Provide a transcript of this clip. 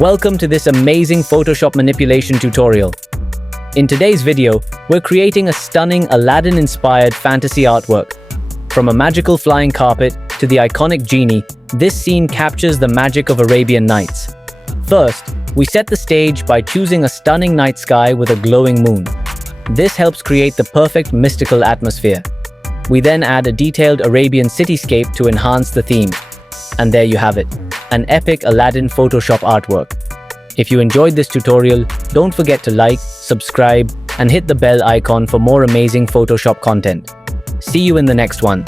Welcome to this amazing Photoshop manipulation tutorial. In today's video, we're creating a stunning Aladdin-inspired fantasy artwork. From a magical flying carpet to the iconic genie, this scene captures the magic of Arabian Nights. First, we set the stage by choosing a stunning night sky with a glowing moon. This helps create the perfect mystical atmosphere. We then add a detailed Arabian cityscape to enhance the theme. And there you have it, an epic Aladdin Photoshop artwork. If you enjoyed this tutorial, don't forget to like, subscribe, and hit the bell icon for more amazing Photoshop content. See you in the next one.